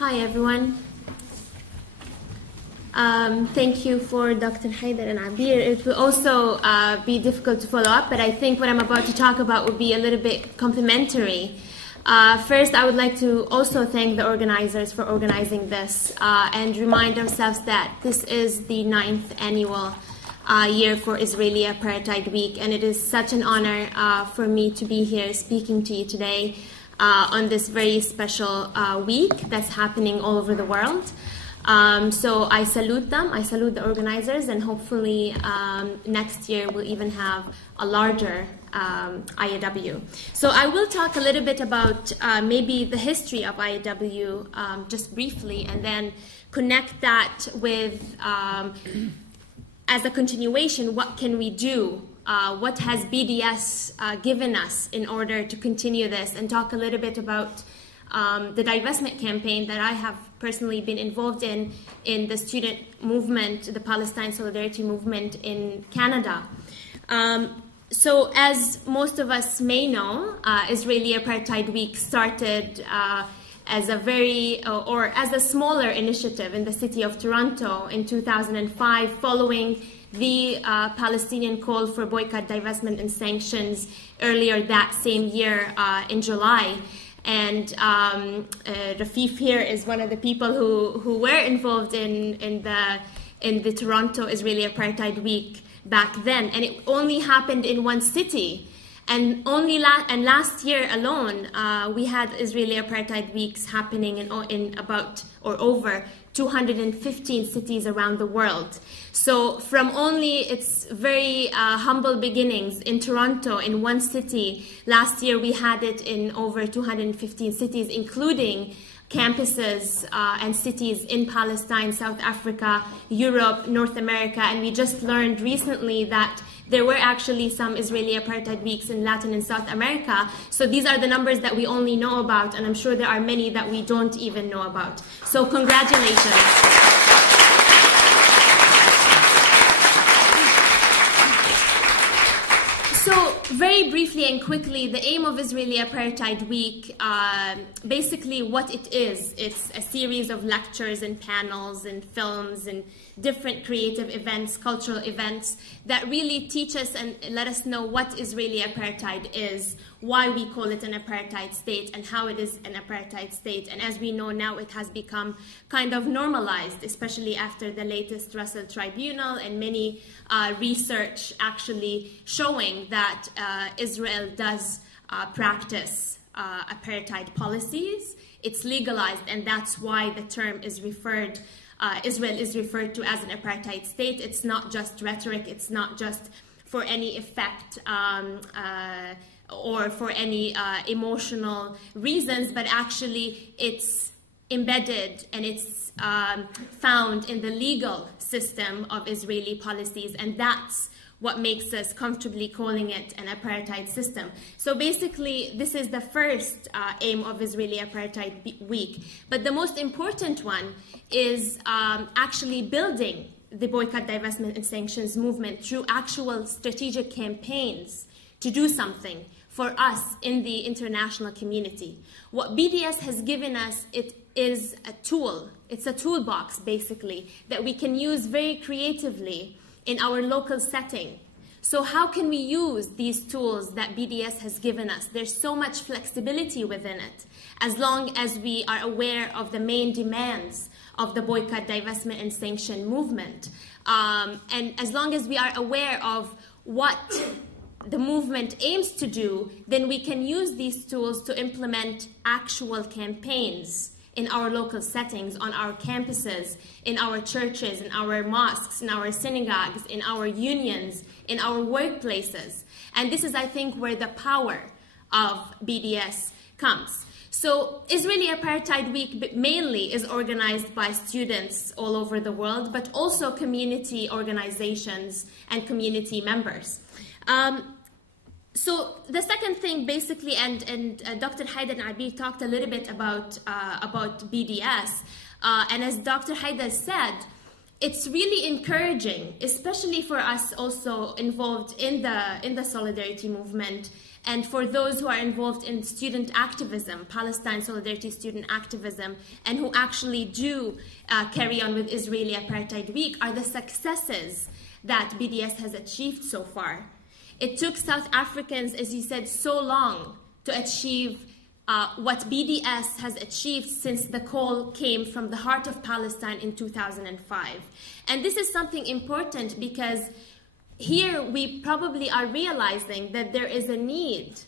Hi, everyone. Thank you for Dr. Haidar and Abir. It will also be difficult to follow up, but I think what I'm about to talk about will be a little bit complimentary. First, I would like to also thank the organizers for organizing this and remind ourselves that this is the 9th annual year for Israeli Apartheid Week, and it is such an honor for me to be here speaking to you today on this very special week that's happening all over the world. So I salute them, I salute the organizers, and hopefully next year we'll even have a larger IAW. So I will talk a little bit about maybe the history of IAW just briefly, and then connect that with, as a continuation, what can we do? What has BDS given us in order to continue this, and talk a little bit about the divestment campaign that I have personally been involved in the student movement, the Palestine Solidarity Movement in Canada. So as most of us may know, Israeli Apartheid Week started as a very, or as a smaller initiative in the city of Toronto in 2005, following the Palestinian call for boycott, divestment, and sanctions earlier that same year in July. And Rafif here is one of the people who were involved in the Toronto Israeli Apartheid Week back then, and it only happened in one city. And last year alone, we had Israeli Apartheid Weeks happening in about or over 215 cities around the world. So from only its very humble beginnings in Toronto, in one city, last year we had it in over 215 cities, including campuses and cities in Palestine, South Africa, Europe, North America, and we just learned recently that there were actually some Israeli Apartheid Weeks in Latin and South America. So these are the numbers that we only know about, and I'm sure there are many that we don't even know about. So congratulations. So very briefly and quickly, the aim of Israeli Apartheid Week, basically what it is, it's a series of lectures and panels and films and different creative events, cultural events that really teach us and let us know what Israeli apartheid is, why we call it an apartheid state, and how it is an apartheid state. And as we know now, it has become kind of normalized, especially after the latest Russell Tribunal and many research actually showing that Israel does practice apartheid policies. It's legalized, and that's why the term is referred Israel is referred to as an apartheid state. It's not just rhetoric. It's not just for any effect or for any emotional reasons, but actually it's embedded and it's found in the legal system of Israeli policies, and that's what makes us comfortably calling it an apartheid system. So basically, this is the first aim of Israeli Apartheid Week. But the most important one is actually building the boycott, divestment, and sanctions movement through actual strategic campaigns to do something for us in the international community. What BDS has given us, it is a tool. It's a toolbox, basically, that we can use very creatively in our local setting. So how can we use these tools that BDS has given us? There's so much flexibility within it, as long as we are aware of the main demands of the boycott, divestment, and sanction movement. And as long as we are aware of what the movement aims to do, then we can use these tools to implement actual campaigns in our local settings, on our campuses, in our churches, in our mosques, in our synagogues, in our unions, in our workplaces. And this is, I think, where the power of BDS comes. So Israeli Apartheid Week mainly is organized by students all over the world, but also community organizations and community members. So the second thing, basically, and Dr. Haidar and Abir talked a little bit about BDS, and as Dr. Haidar said, it's really encouraging, especially for us also involved in the solidarity movement, and for those who are involved in student activism, Palestine Solidarity student activism, and who actually do carry on with Israeli Apartheid Week, are the successes that BDS has achieved so far. It took South Africans, as you said, so long to achieve what BDS has achieved since the call came from the heart of Palestine in 2005. And this is something important because here we probably are realizing that there is a need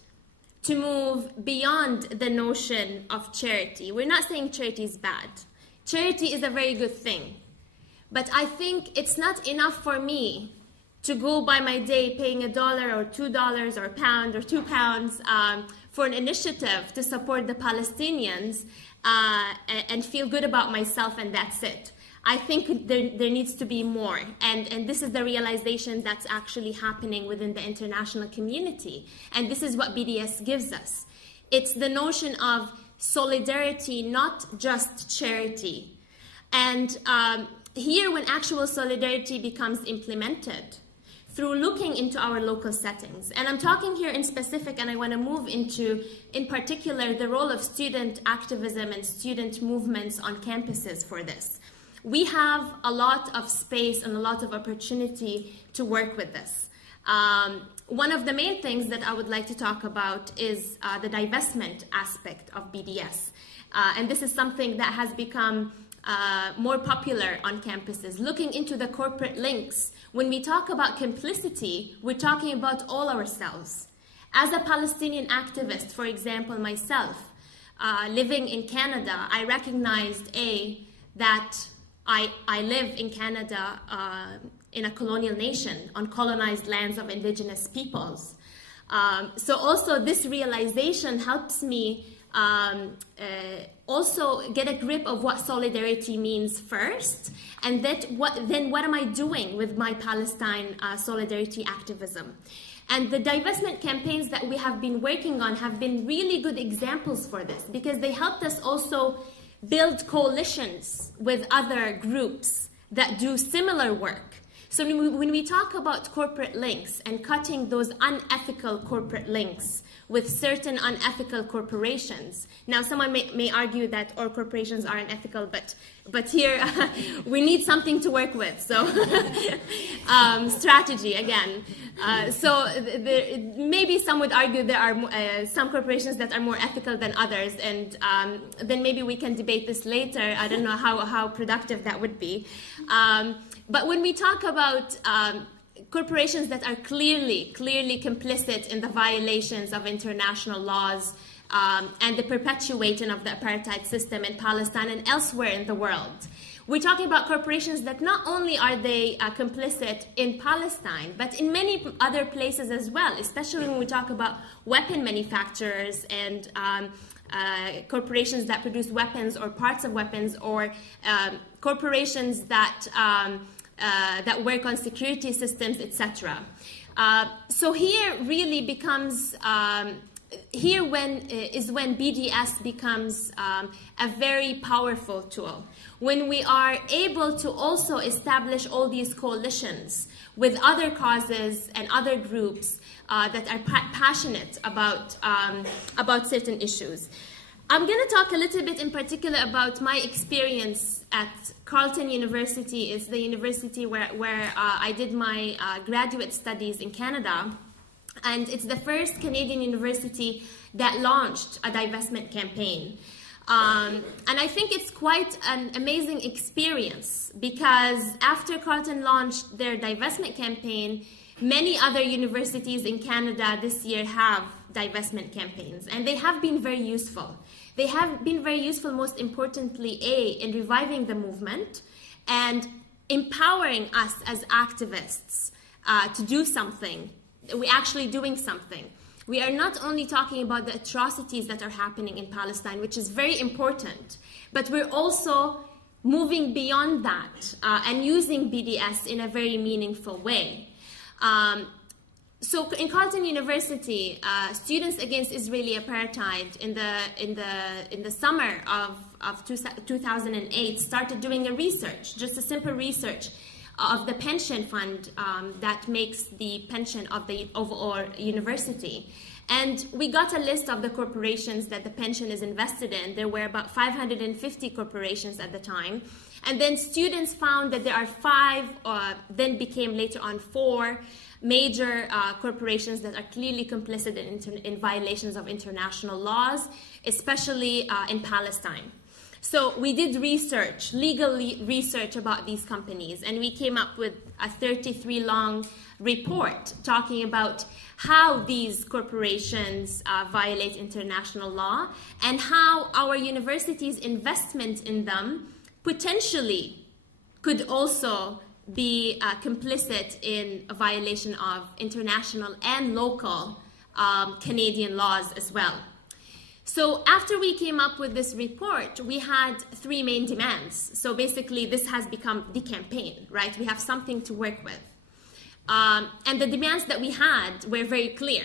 to move beyond the notion of charity. We're not saying charity is bad. Charity is a very good thing. But I think it's not enough for me to go by my day paying $1 or $2 or a pound or £2 for an initiative to support the Palestinians and feel good about myself, and that's it. I think there needs to be more, and this is the realization that's actually happening within the international community, and this is what BDS gives us. It's the notion of solidarity, not just charity. And here, when actual solidarity becomes implemented, through looking into our local settings. And I'm talking here in specific, and I want to move into, in particular, the role of student activism and student movements on campuses for this. We have a lot of space and a lot of opportunity to work with this. One of the main things that I would like to talk about is the divestment aspect of BDS. And this is something that has become more popular on campuses, looking into the corporate links. When we talk about complicity, we're talking about all ourselves. As a Palestinian activist, for example, myself, living in Canada, I recognized, that I live in Canada in a colonial nation on colonized lands of indigenous peoples. So also this realization helps me also get a grip of what solidarity means first, and then what am I doing with my Palestine solidarity activism. And the divestment campaigns that we have been working on have been really good examples for this, because they helped us also build coalitions with other groups that do similar work. So when we talk about corporate links and cutting those unethical corporate links with certain unethical corporations, now someone may argue that all corporations are unethical, but here we need something to work with. So strategy again. So maybe some would argue there are some corporations that are more ethical than others, and then maybe we can debate this later. I don't know how productive that would be. But when we talk about corporations that are clearly complicit in the violations of international laws and the perpetuating of the apartheid system in Palestine and elsewhere in the world, we're talking about corporations that not only are they complicit in Palestine, but in many other places as well, especially when we talk about weapon manufacturers and corporations that produce weapons or parts of weapons, or corporations that that work on security systems, etc. So here really becomes when BDS becomes a very powerful tool, when we are able to also establish all these coalitions with other causes and other groups that are passionate about certain issues. I'm going to talk a little bit in particular about my experience at Carleton University. It's the university where I did my graduate studies in Canada. And it's the first Canadian university that launched a divestment campaign. And I think it's quite an amazing experience, because after Carleton launched their divestment campaign, many other universities in Canada this year have divestment campaigns, and they have been very useful. They have been very useful, most importantly, in reviving the movement and empowering us as activists to do something. We're actually doing something. We are not only talking about the atrocities that are happening in Palestine, which is very important, but we're also moving beyond that and using BDS in a very meaningful way. So in Carleton University, Students Against Israeli Apartheid in the summer of 2008 started doing a research, just a simple research of the pension fund that makes the pension of our university. And we got a list of the corporations that the pension is invested in. There were about 550 corporations at the time. And then students found that there are 5, then became later on 4 major corporations that are clearly complicit in violations of international laws, especially in Palestine. So we did research, legal research about these companies, and we came up with a 33-long report talking about how these corporations violate international law and how our university's investment in them potentially could also be complicit in a violation of international and local Canadian laws as well. So after we came up with this report, we had 3 main demands. So basically, this has become the campaign, right? We have something to work with. And the demands that we had were very clear.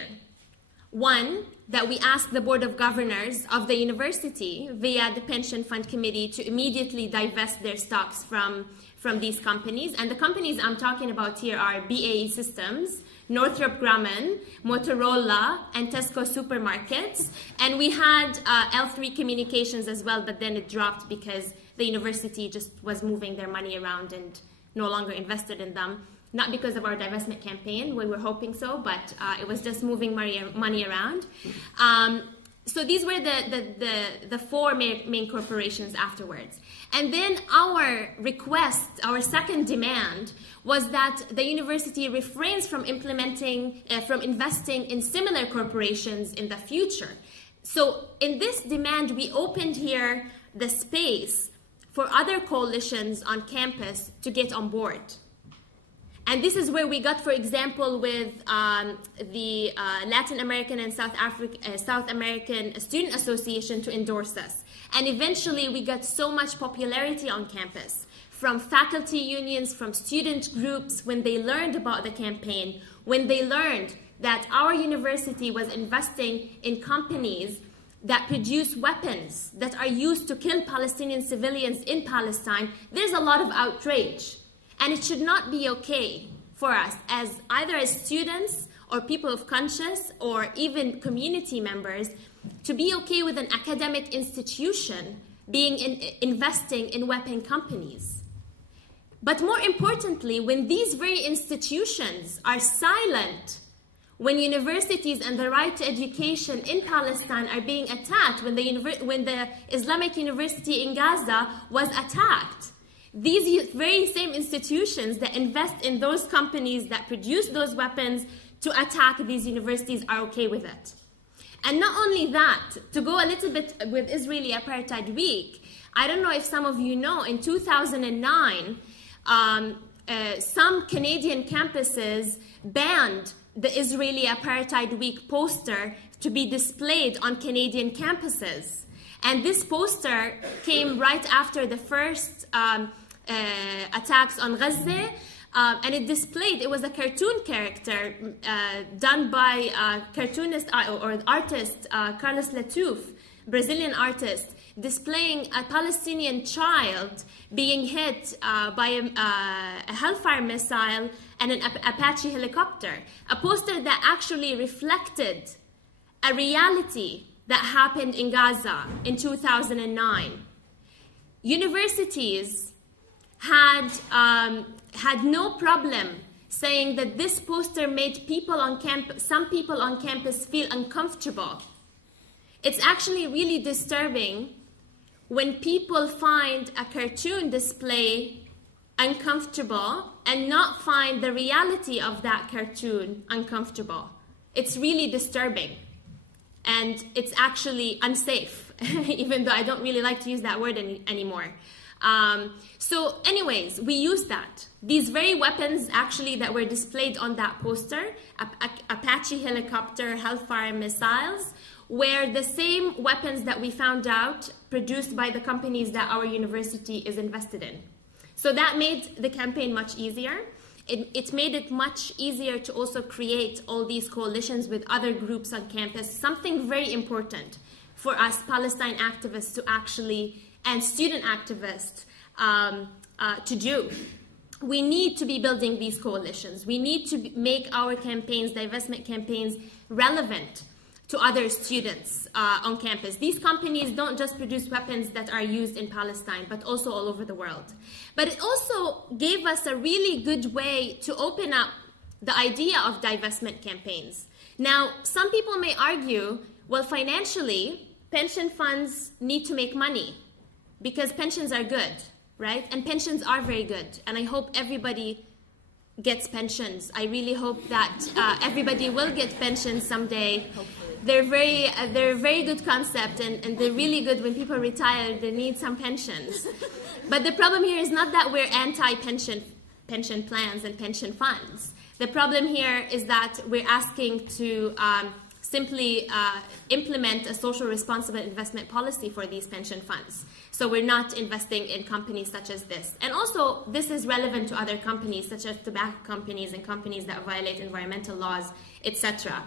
One, that we asked the Board of Governors of the university via the Pension Fund Committee to immediately divest their stocks from these companies. And the companies I'm talking about here are BAE Systems, Northrop Grumman, Motorola, and Tesco Supermarkets. And we had L3 Communications as well, but then it dropped because the university just was moving their money around and no longer invested in them. Not because of our divestment campaign, we were hoping so, but it was just moving money around. So these were the 4 main corporations afterwards. And then our request, our second demand, was that the university refrains from investing in similar corporations in the future. So in this demand, we opened here the space for other coalitions on campus to get on board. And this is where we got, for example, with the Latin American and South American Student Association to endorse us. And eventually, we got so much popularity on campus from faculty unions, from student groups, when they learned about the campaign, when they learned that our university was investing in companies that produce weapons that are used to kill Palestinian civilians in Palestine. There's a lot of outrage. And it should not be okay for us, as either as students or people of conscience or even community members, to be okay with an academic institution investing in weapon companies. But more importantly, when these very institutions are silent, when universities and the right to education in Palestine are being attacked, when the Islamic University in Gaza was attacked, these very same institutions that invest in those companies that produce those weapons to attack these universities are okay with it. And not only that, to go a little bit with Israeli Apartheid Week, I don't know if some of you know, in 2009, some Canadian campuses banned the Israeli Apartheid Week poster to be displayed on Canadian campuses. And this poster came right after the first attacks on Gaza, and it was a cartoon character done by cartoonist or artist Carlos Latouf, Brazilian artist, displaying a Palestinian child being hit by a Hellfire missile and an Apache helicopter. A poster that actually reflected a reality that happened in Gaza in 2009. Universities had no problem saying that this poster made some people on campus feel uncomfortable. It's actually really disturbing when people find a cartoon display uncomfortable and not find the reality of that cartoon uncomfortable. It's really disturbing. And it's actually unsafe, even though I don't really like to use that word anymore. So anyways, we use that. These very weapons actually that were displayed on that poster, Apache helicopter, Hellfire missiles, were the same weapons that we found out produced by the companies that our university is invested in. So that made the campaign much easier. it made it much easier to also create all these coalitions with other groups on campus, something very important for us Palestine activists to actually, and student activists to do. We need to be building these coalitions. We need to make our campaigns, divestment campaigns, relevant to other students on campus. These companies don't just produce weapons that are used in Palestine, but also all over the world. But it also gave us a really good way to open up the idea of divestment campaigns. Now, some people may argue, well, financially, pension funds need to make money because pensions are good, right? And pensions are very good. And I hope everybody gets pensions. I really hope that everybody will get pensions someday. Hopefully. They're a very good concept, and they're really good when people retire. They need some pensions. But the problem here is not that we're anti-pension plans and pension funds. The problem here is that we're asking to simply implement a social responsible investment policy for these pension funds. So we're not investing in companies such as this. And also, this is relevant to other companies, such as tobacco companies and companies that violate environmental laws, etc.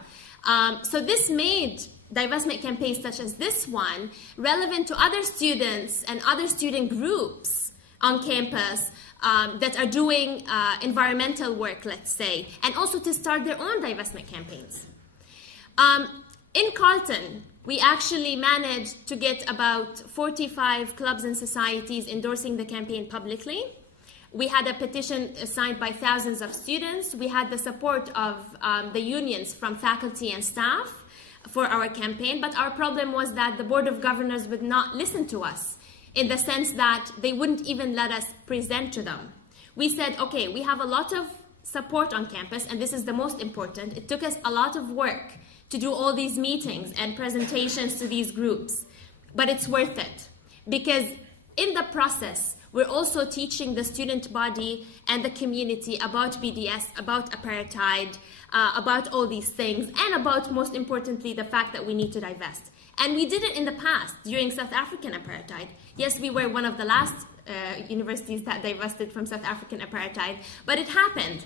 So this made divestment campaigns such as this one relevant to other students and other student groups on campus that are doing environmental work, let's say, and also to start their own divestment campaigns. In Carleton, we actually managed to get about 45 clubs and societies endorsing the campaign publicly. We had a petition signed by thousands of students. We had the support of the unions from faculty and staff for our campaign, but our problem was that the Board of Governors would not listen to us in the sense that they wouldn't even let us present to them. We said, okay, we have a lot of support on campus, and this is the most important. It took us a lot of work to do all these meetings and presentations to these groups, but it's worth it because in the process, we're also teaching the student body and the community about BDS, about apartheid, about all these things, and about, most importantly, the fact that we need to divest. And we did it in the past, during South African apartheid. Yes, we were one of the last universities that divested from South African apartheid, but it happened.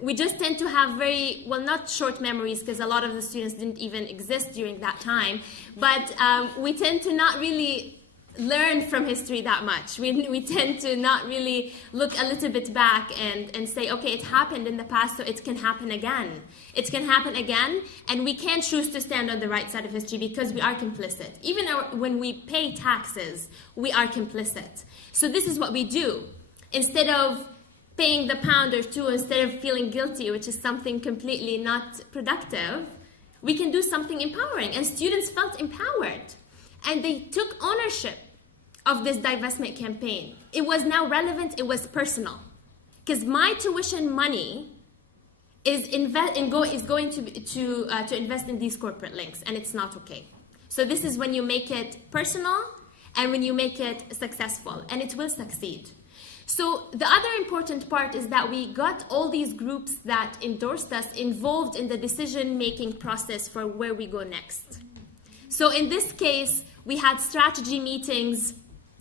We just tend to have very, well, not short memories, because a lot of the students didn't even exist during that time, but we tend to not really learn from history that much. We tend to not really look a little bit back and say, okay, it happened in the past, so it can happen again. It can happen again, and we can't choose to stand on the right side of history because we are complicit. Even when we pay taxes, we are complicit. So this is what we do. Instead of paying the pound or two, instead of feeling guilty, which is something completely not productive, we can do something empowering. And students felt empowered. And they took ownership of this divestment campaign. It was now relevant, it was personal. Because my tuition money is going to invest in these corporate links, and it's not okay. So this is when you make it personal and when you make it successful, and it will succeed. So the other important part is that we got all these groups that endorsed us involved in the decision-making process for where we go next. So in this case, we had strategy meetings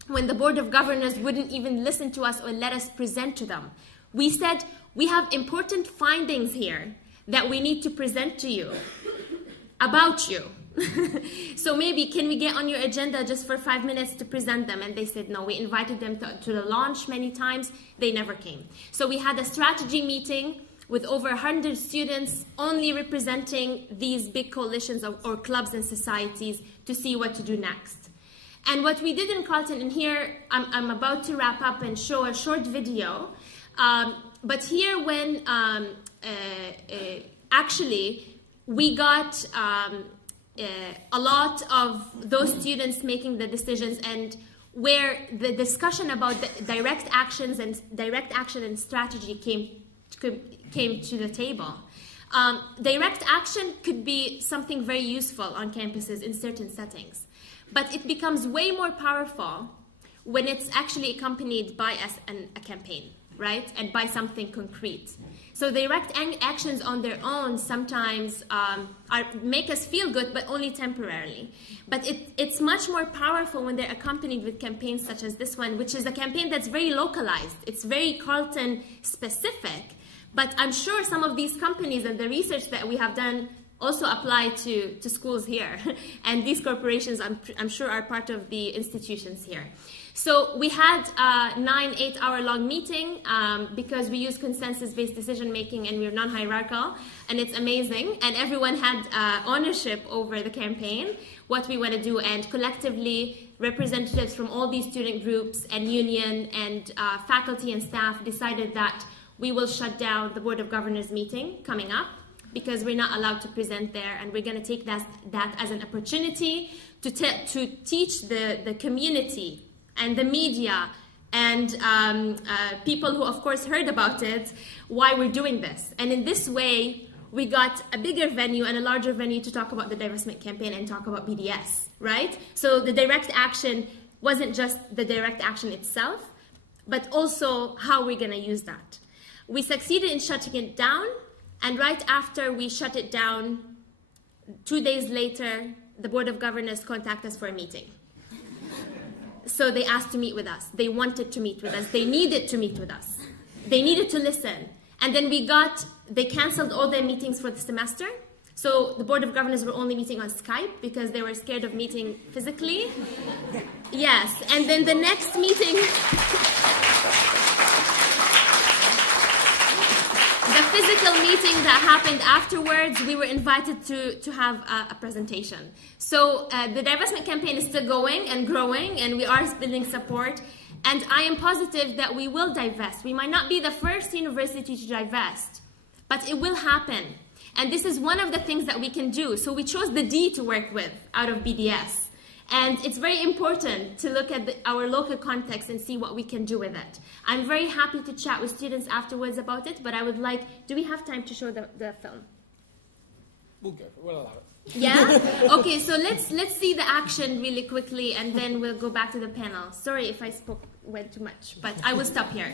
when the Board of Governors wouldn't even listen to us or let us present to them. We said, we have important findings here that we need to present to you about you. So maybe can we get on your agenda just for 5 minutes to present them? And they said no. We invited them to the launch many times. They never came. So we had a strategy meeting with over 100 students only representing these big coalitions or clubs and societies to see what to do next. And what we did in Carleton, and here I'm about to wrap up and show a short video, but here when actually we got a lot of those students making the decisions, and where the discussion about the direct action and strategy came to the table. Direct action could be something very useful on campuses in certain settings, but it becomes way more powerful when it's actually accompanied by a campaign, right? And by something concrete. So direct actions on their own sometimes make us feel good, but only temporarily. But it's much more powerful when they're accompanied with campaigns such as this one, which is a campaign that's very localized. It's very Carleton specific, But I'm sure some of these companies and the research that we have done also apply to schools here. And these corporations, I'm sure, are part of the institutions here. So we had a 8-hour-long meeting because we use consensus-based decision-making and we're non-hierarchical, and it's amazing. And everyone had ownership over the campaign, what we want to do, and collectively representatives from all these student groups and union and faculty and staff decided that we will shut down the Board of Governors meeting coming up because we're not allowed to present there, and we're going to take that as an opportunity to teach the community and the media and people who, of course, heard about it, why we're doing this. And in this way, we got a bigger venue and a larger venue to talk about the divestment campaign and talk about BDS, right? So the direct action wasn't just the direct action itself, but also how we're going to use that. We succeeded in shutting it down, and right after we shut it down, 2 days later, the Board of Governors contacted us for a meeting. So they asked to meet with us. They wanted to meet with us. They needed to meet with us. They needed to listen. And then they canceled all their meetings for the semester. So the Board of Governors were only meeting on Skype because they were scared of meeting physically. Yes, and then the next meeting... The physical meeting that happened afterwards, we were invited to have a presentation. So the divestment campaign is still going and growing, and we are building support. And I am positive that we will divest. We might not be the first university to divest, but it will happen. And this is one of the things that we can do. So we chose the D to work with out of BDS. And it's very important to look at our local context and see what we can do with it. I'm very happy to chat with students afterwards about it, but I would like, do we have time to show the film? We'll go, we'll allow it. Yeah? Okay, so let's see the action really quickly, and then we'll go back to the panel. Sorry if I went too much, but I will stop here.